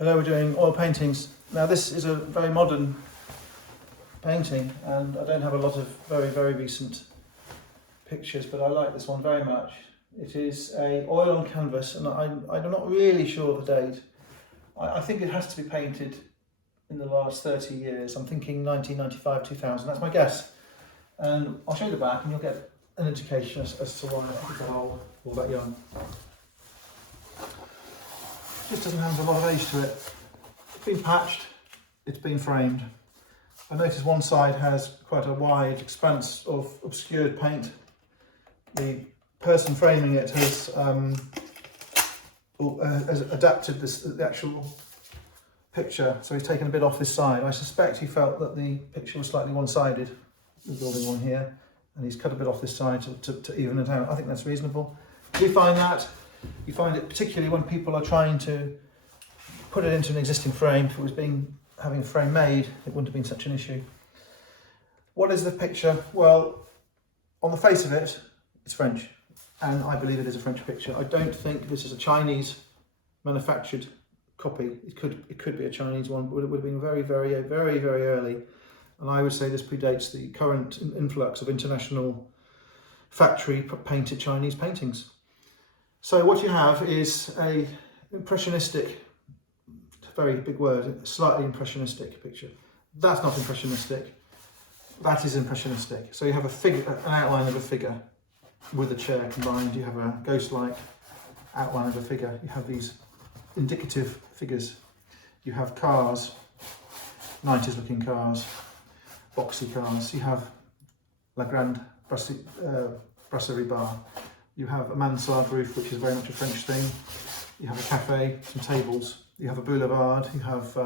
Hello, we're doing oil paintings. Now this is a very modern painting and I don't have a lot of very recent pictures, but I like this one very much. It is a oil on canvas and I'm not really sure of the date. I think it has to be painted in the last 30 years. I'm thinking 1995, 2000, that's my guess. And I'll show you the back and you'll get an indication as to why I think they're all that young. This doesn't have a lot of age to it. It's been patched, it's been framed. I notice one side has quite a wide expanse of obscured paint. The person framing it has adapted the actual picture, so he's taken a bit off this side. I suspect he felt that the picture was slightly one-sided, the building one here, and he's cut a bit off this side to even it out. I think that's reasonable. Do you find that? You find it particularly when people are trying to put it into an existing frame. If it was having a frame made, it wouldn't have been such an issue. What is the picture? Well, on the face of it, it's French, and I believe it is a French picture. I don't think this is a Chinese manufactured copy. It could be a Chinese one, but it would have been very early. And I would say this predates the current influx of international factory painted Chinese paintings. So what you have is a impressionistic, very big word, slightly impressionistic picture. That's not impressionistic, that is impressionistic. So you have a figure, an outline of a figure with a chair combined. You have a ghost-like outline of a figure. You have these indicative figures. You have cars, 90s looking cars, boxy cars. You have La Grande Brasserie Bar. You have a mansard roof, which is very much a French thing. You have a cafe, some tables. You have a boulevard. You have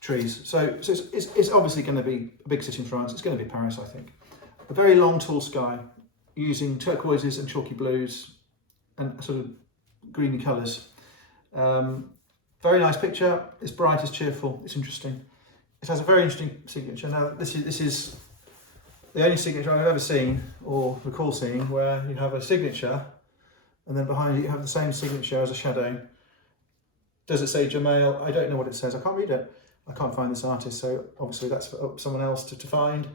trees. So it's obviously going to be a big city in France. It's going to be Paris, I think. A very long, tall sky, using turquoises and chalky blues and sort of greeny colours. Very nice picture. It's bright, it's cheerful, it's interesting. It has a very interesting signature. Now, this is the only signature I've ever seen or recall seeing where you have a signature and then behind it you have the same signature as a shadow. Does it say Jamalle? I don't know what it says. I can't read it. I can't find this artist, so obviously that's for someone else to find.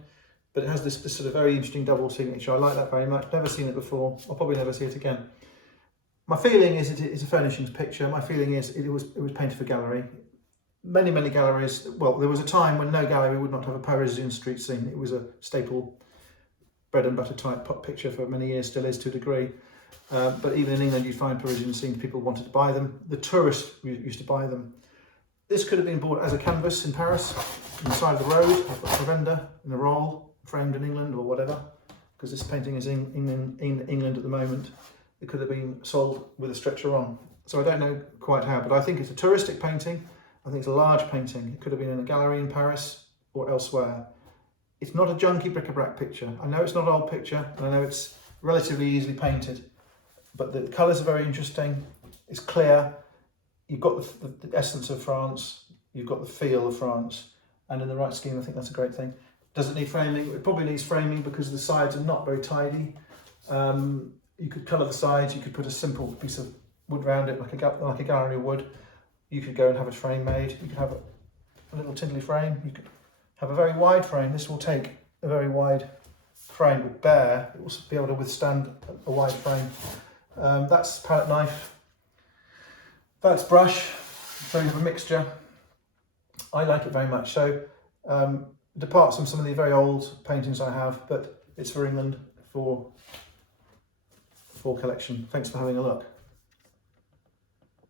But it has this sort of very interesting double signature. I like that very much. Never seen it before. I'll probably never see it again. My feeling is it's a furnishings picture. My feeling is it was painted for gallery. Many galleries, well, there was a time when no gallery would not have a Parisian street scene. It was a staple bread and butter type pop picture for many years, still is to a degree. But even in England, you find Parisian scenes, people wanted to buy them. The tourists used to buy them. This could have been bought as a canvas in Paris, on the side of the road, a vendor in a roll, framed in England or whatever, because this painting is in England at the moment. It could have been sold with a stretcher on. So I don't know quite how, but I think it's a touristic painting. I think it's a large painting. It could have been in a gallery in Paris or elsewhere. It's not a junky bric-a-brac picture. I know it's not an old picture, and I know it's relatively easily painted, but the colours are very interesting. It's clear. You've got the essence of France. You've got the feel of France, and in the right scheme, I think that's a great thing. Does it need framing? It probably needs framing because the sides are not very tidy. You could colour the sides. You could put a simple piece of wood around it, like a gallery would. You could go and have a frame made. You could have a little tiddly frame. You could have a very wide frame. This will take a very wide frame, but bare. It will be able to withstand a wide frame. That's palette knife. That's brush. So you have a mixture. I like it very much. So it departs from some of the very old paintings I have, but it's for England, for collection. Thanks for having a look.